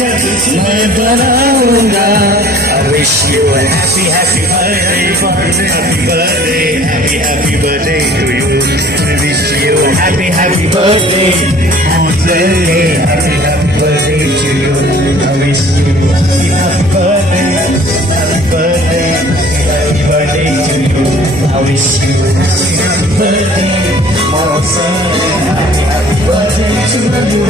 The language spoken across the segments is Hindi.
मैं बनाऊंगा। I wish you a happy happy birthday, happy birthday, happy birthday to you. I wish you a happy happy birthday, happy birthday to you. I wish you a happy birthday, happy birthday to you. I wish you a happy birthday, Mohsin, happy birthday to you.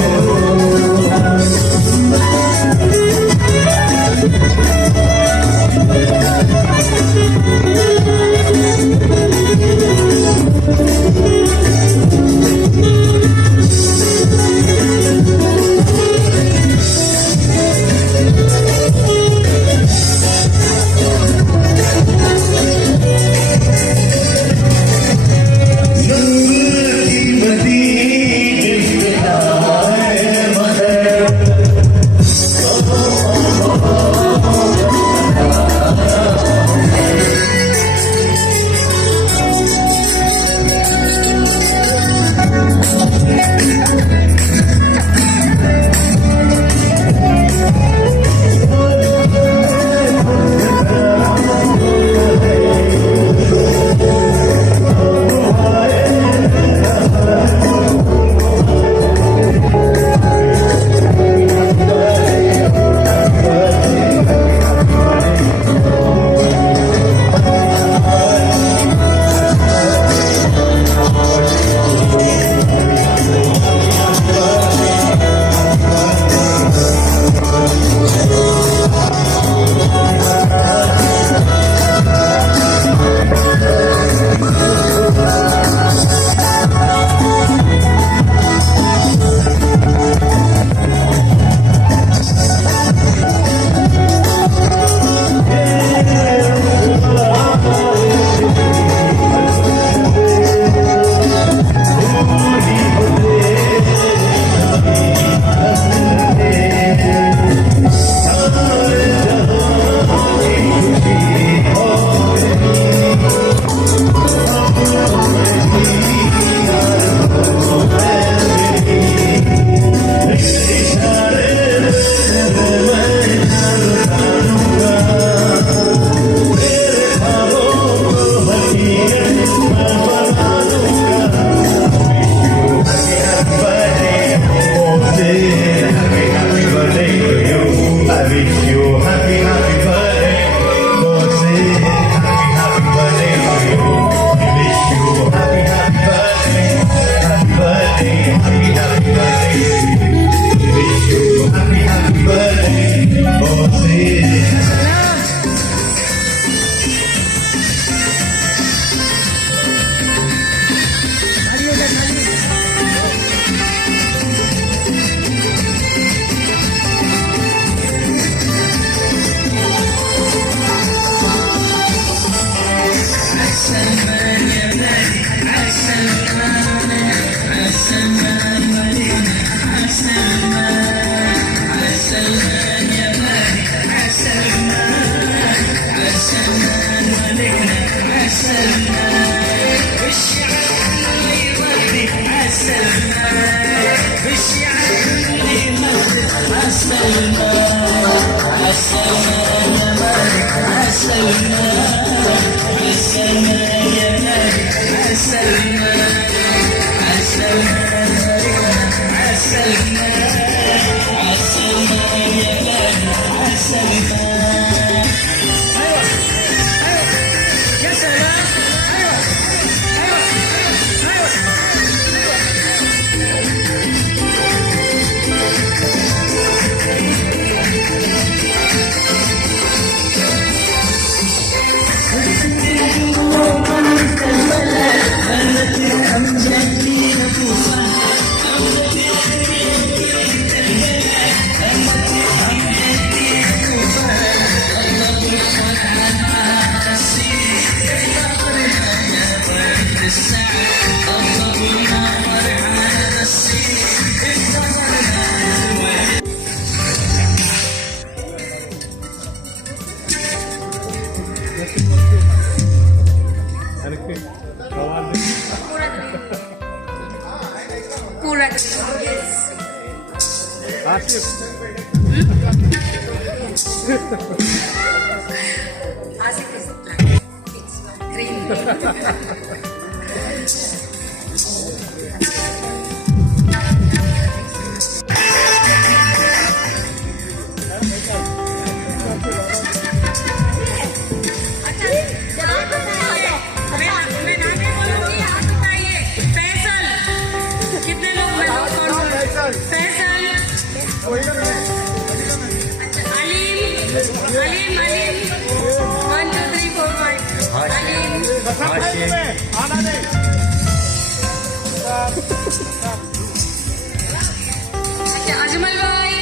पूरा अजमल भाई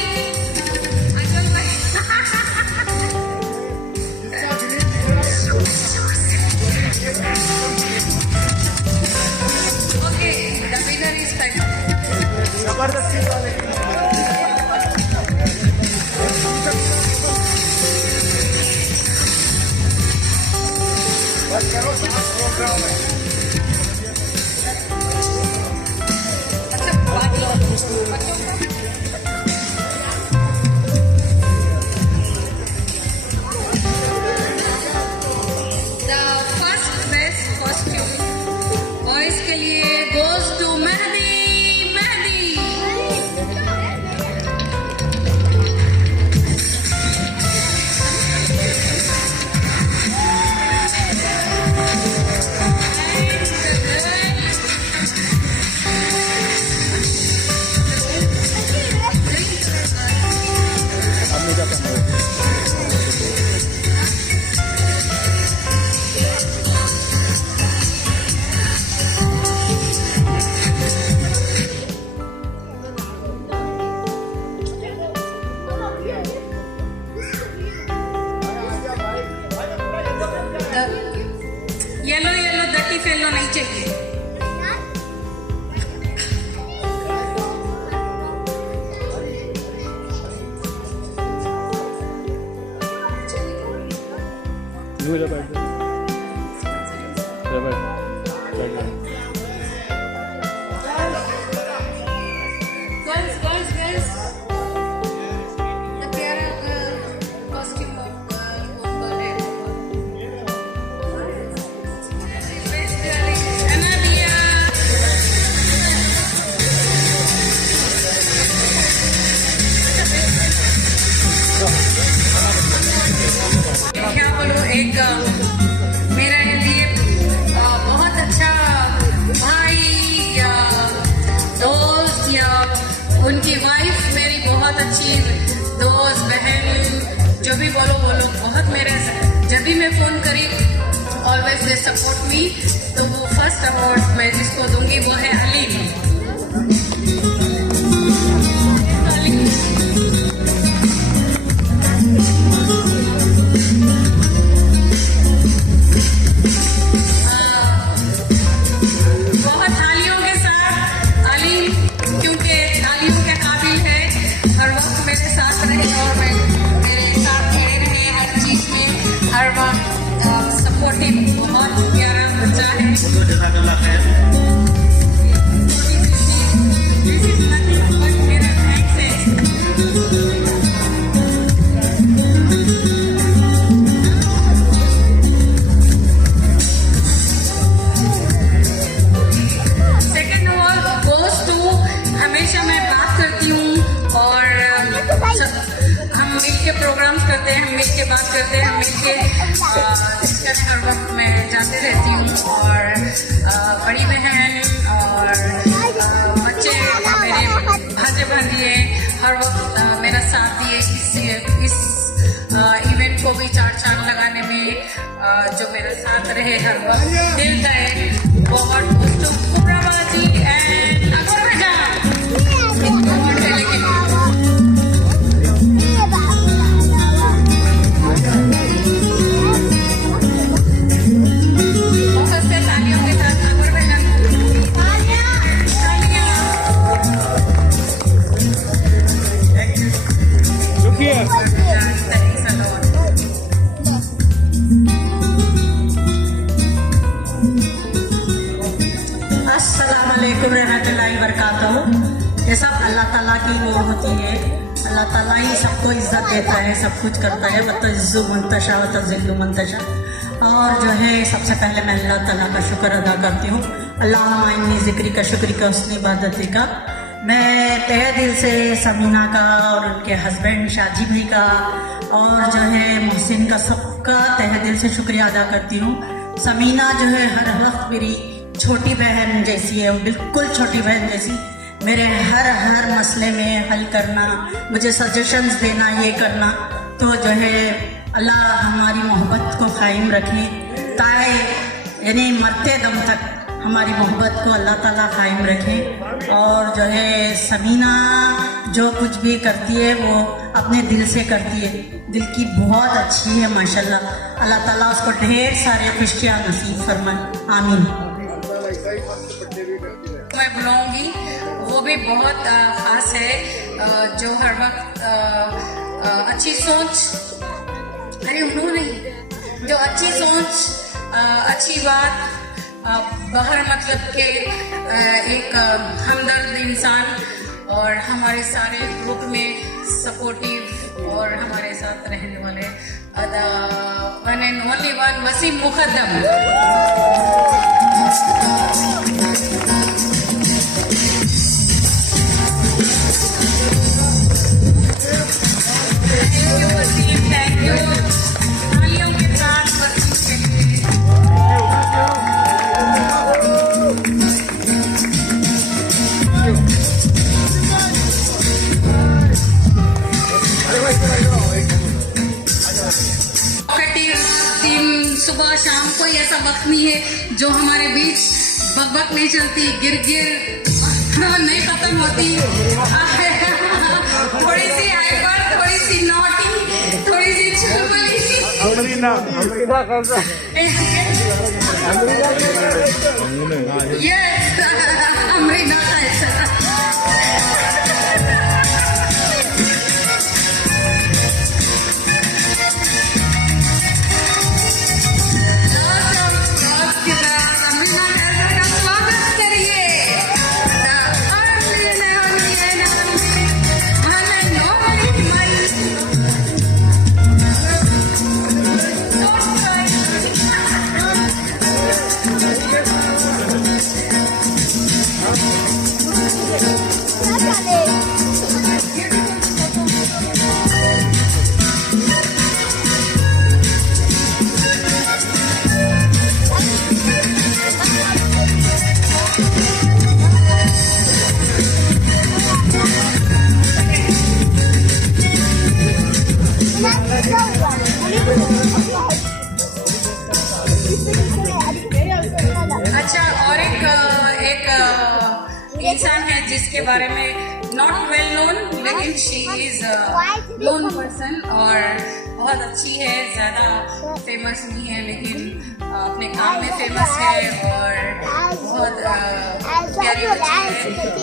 ओके द विनर इज जबरदस्ती वाले बस करो प्रोग्राम है के लिए goes to मेहदी मेहदी येलो येलो दटी फैलना नहीं चाहिए गर्ल्स गर्ल्स गर्ल्स द प्यारा कॉस्ट्यूम ऑफ गर्ल क्या बोलूं एक मेरे लिए बहुत अच्छा भाई या दोस्त या उनकी वाइफ मेरी बहुत अच्छी दोस्त बहन जो भी बोलो बहुत मेरे जब भी मैं फोन करी ऑलवेज दे सपोर्ट मी तो वो फर्स्ट अवार्ड मैं जिसको दूंगी वो है अलीम बहुत थालियों के साथ अलीम क्योंकि थालियों के काबिल है हर वक्त मेरे साथ रहे और मेरे साथ खड़े रहे हर चीज में हर वक्त सपोर्टिव बहुत प्यारा बच्चा है मेरा थैंक्स है सेकेंड अवार्ड गोज टू हमेशा मैं बात करती हूँ और हम मिल के प्रोग्राम्स करते हैं हम मिल के बात करते हैं हम मिल के डिस्कस हर वक्त मैं जाते रहती हूँ और बड़ी बहन और बच्चे मेरे भांजे भांजिए हर वक्त मेरा साथ दिए इस इवेंट को भी चार चांद लगाने में जो मेरा साथ रहे हर वक्त दिल का है बहुत दोस्तों कुबराबाजी एंड अकबरजा लेकिन बहुत से तालियों के साथ अकबरजा अस्सलाम वालेकुम रहमतुल्लाहि व बरकातहू। ये सब अल्लाह ताला की नूर होती है। अल्लाह ताला ही सबको इज्जत देता है, सब कुछ करता है। वतइज़्ज़ु मन तशा व तुज़िल्लु मन तशा। और जो है सबसे पहले मैं अल्लाह ताला का शुक्र अदा करती हूँ। अल्लाहुम्मा इन्नी ज़िक्री का शुक्री का उसने इबादती का। मैं तहे दिल से समीना का और उनके हस्बैंड शाजी भाई का और जो है मोहसिन का, सबका तहे दिल से शुक्रिया अदा करती हूँ। समीना जो है हर वक्त मेरी छोटी बहन जैसी है, बिल्कुल छोटी बहन जैसी। मेरे हर मसले में हल करना, मुझे सजेशंस देना, ये करना। तो जो है अल्लाह हमारी मोहब्बत को कायम रखे, ताए यानी मरते दम तक हमारी मोहब्बत को अल्लाह ताला कायम रखे। और जो है समीना जो कुछ भी करती है वो अपने दिल से करती है, दिल की बहुत अच्छी है माशाल्लाह। अल्लाह ताला उसको ढेर सारे खुशियाँ नसीब फरमाए, आमीन। मैं बुलाऊंगी, वो भी बहुत ख़ास है, जो हर वक्त अच्छी सोच, अरे उन्होंने जो अच्छी सोच, अच्छी बात, बाहर मतलब के एक हमदर्द इंसान और हमारे सारे ग्रुप में सपोर्टिव और हमारे साथ रहने वाले one and only one Wasim Muqaddam. Thank you. तालियों के साथ वसीम के लिए। सुबह शाम कोई ऐसा वक्त नहीं है जो हमारे बीच बकबक नहीं चलती, गिर नहीं खत्म होती। थोड़ी सी हाइपर, थोड़ी सी नॉटी, थोड़ी सी चुलबुली। यस, अमरीना का इंसान है जिसके बारे में नॉट वेल नोन, लेकिन शी इज नोन पर्सन और बहुत अच्छी है, ज़्यादा फेमस नहीं है लेकिन अपने काम में फेमस है और बहुत प्यारी बच्ची है,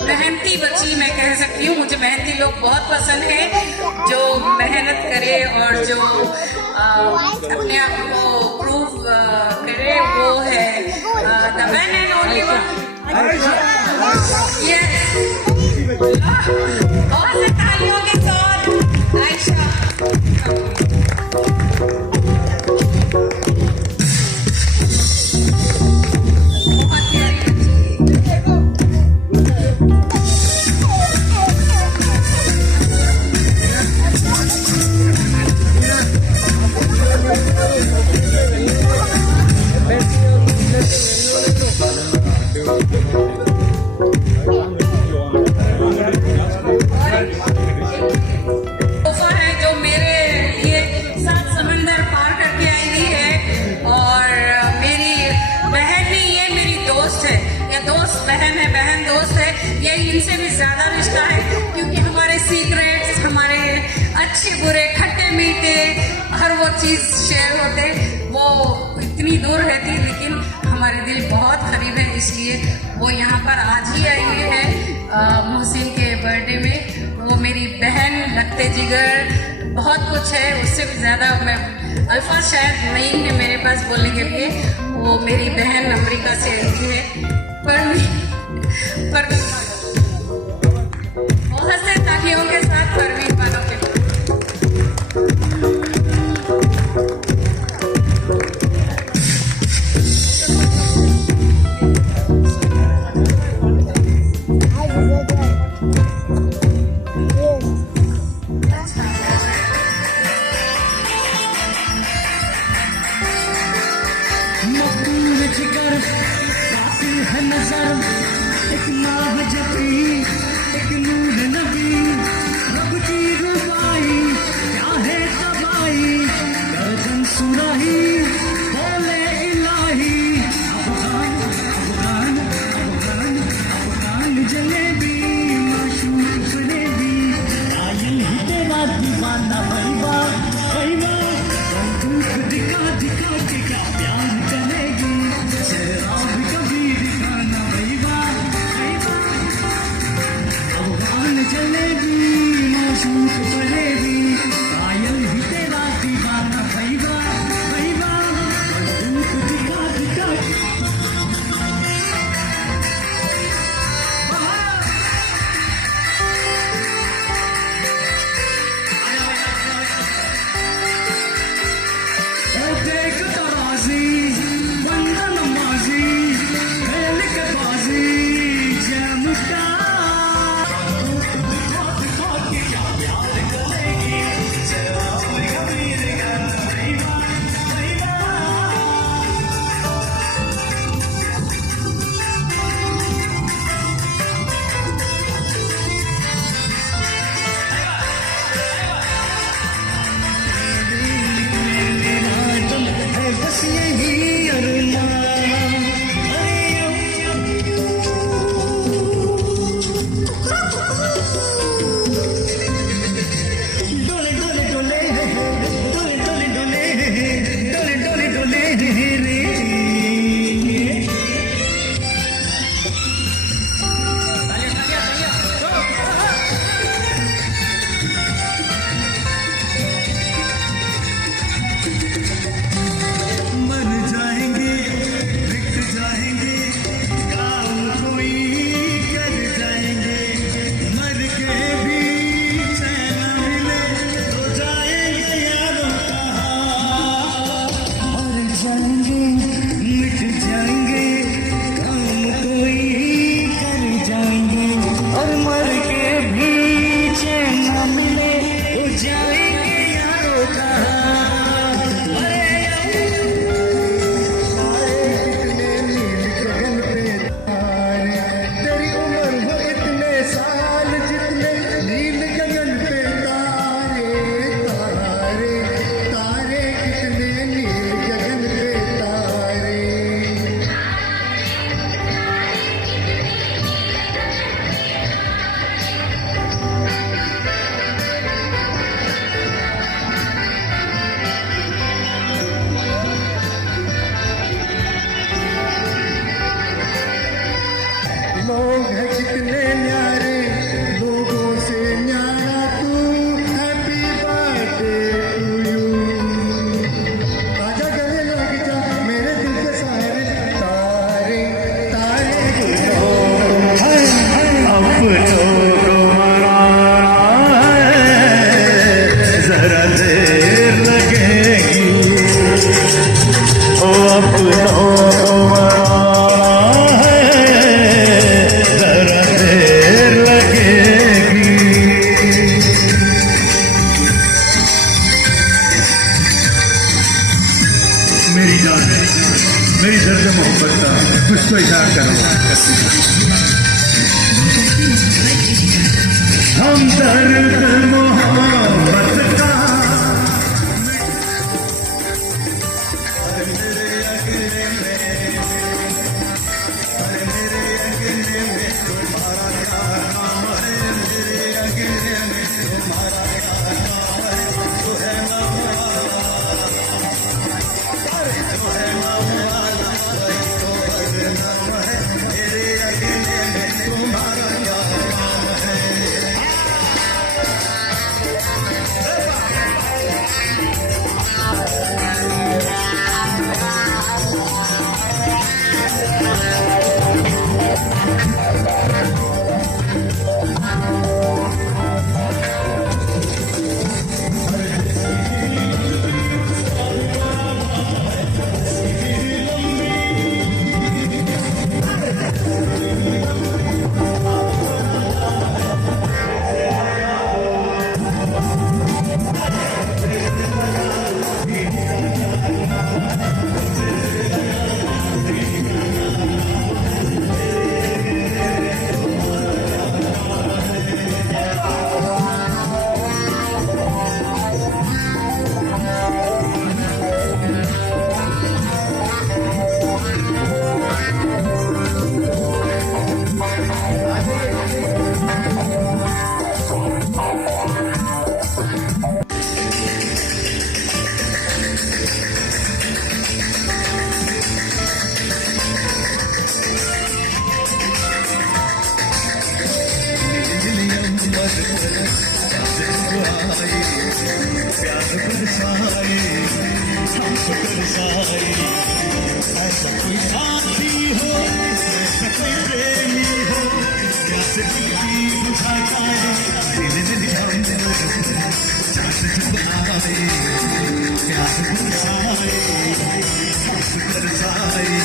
मेहनती बच्ची मैं कह सकती हूँ। मुझे मेहनती लोग बहुत पसंद है, जो मेहनत करे और जो अपने आप को प्रूव करे, वो है the one and only one. बहुत से तालियों के साथ आयशा। इनसे भी ज्यादा रिश्ता है क्योंकि हमारे सीक्रेट्स, हमारे अच्छे बुरे, खट्टे मीठे, हर वो चीज़ शेयर होते। वो इतनी दूर रहती लेकिन हमारे दिल बहुत करीब है, इसलिए वो यहाँ पर आज ही आई हुई है मोहसिन के बर्थडे में। वो मेरी बहन लगते जिगर, बहुत कुछ है, उससे भी ज़्यादा मैं अल्फाज शायद नहीं है मेरे पास बोलने के लिए। वो मेरी बहन अमेरिका से आई है, पर बहुत से तालियों के साथ परवीन वालों के है नजर एक नाह जबी एक नूर नबी रब की रुबाई क्या है तबाई गर्दन सुराही बोले इलाही अफगान अफगान अफगान अफगान जलेबी माशूक फरेबी आयल ही तेरा दीवाना भैया भैया बंदूक दिखा दिखा के क्या प्यार करेगी शराब कभी दिखाना भैया भैया अफगान जलेबी माशूक फरेबी आयल ही तेरा दीवाना भैया भैया बंदूक दिखा दिखा के देख तराजी बंदा नमाजी खेल के बाजी जमुटा क्या प्यार करेगी शराब कभी दिखाना भैया भैया है बस यही अरमान डोले डोले डोले डोले डोले डोले डोले डोले डोले रे मर जाएंगे बिक जाएंगे काम कोई कर जाएंगे मर के भी चैन मिले तो जाएंगे यारों कहाँ मर जाएंगे मिट जाएंगे काम कोई कर जाएंगे और मर के भी चैन मिले तो जाएंगे यारों कहाँ अरे कितने नील गगन पे तारे तेरी उम्र हो इतने साल जितने नील गगन पे तारे तारे तारे कितने नील गगन पे तारे लोग हैं कितने न्यारे लोगों से न्यारा तू हैप्पी बर्थडे टू यू आजा गले लग जा मेरे दिल के सारे तारे तारे अपनों को मनाना है जरा देर लगेगी ओ अपनों को मनाना है जरा देर लगेगी मेरी जान मेरी दर्द मोहब्बत का कुछ तो इशारा करो हम दर्द मोहब्बत का प्यार बरसाए हमको तरसाए ऐसा कोई साथी हो ऐसा कोई प्रेमी हो प्यास की बुझाता है दिल हम चाँद जब आए प्यार बरसाए हमको तरसाए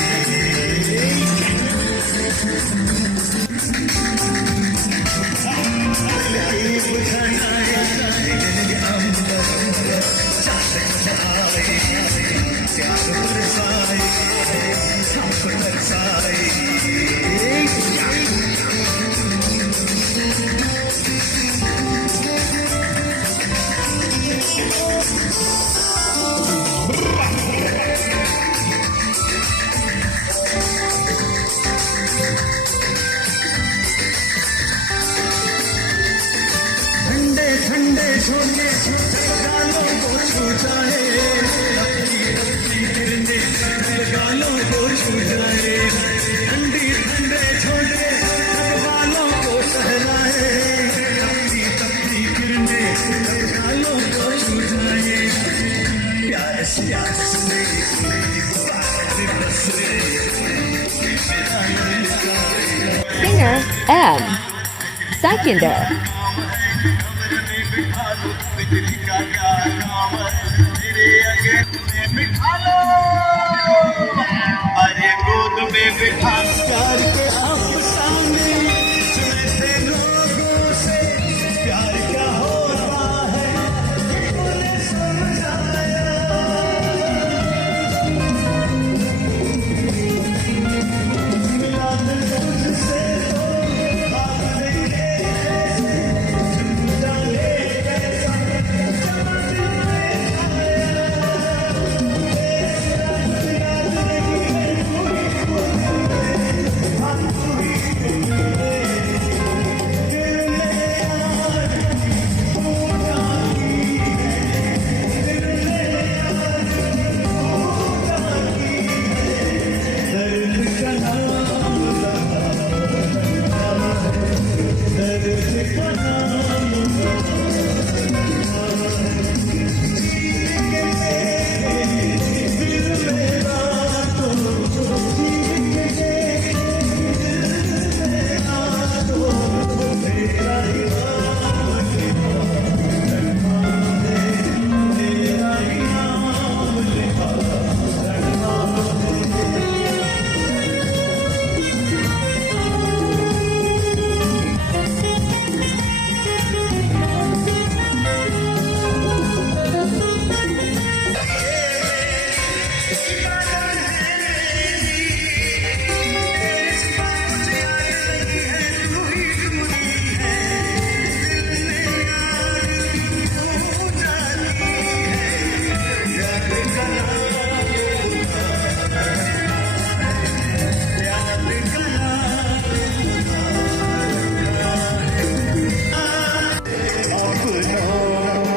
ठंडे झोंके गालों को छू जाए गिरने गालों को छू जाए ठंडी ठंडे झोंके गालों को सहलाए तपती गिरने गालों को छू जाए प्यार से Singer M. Seconder. अरे गोद में बिठा कर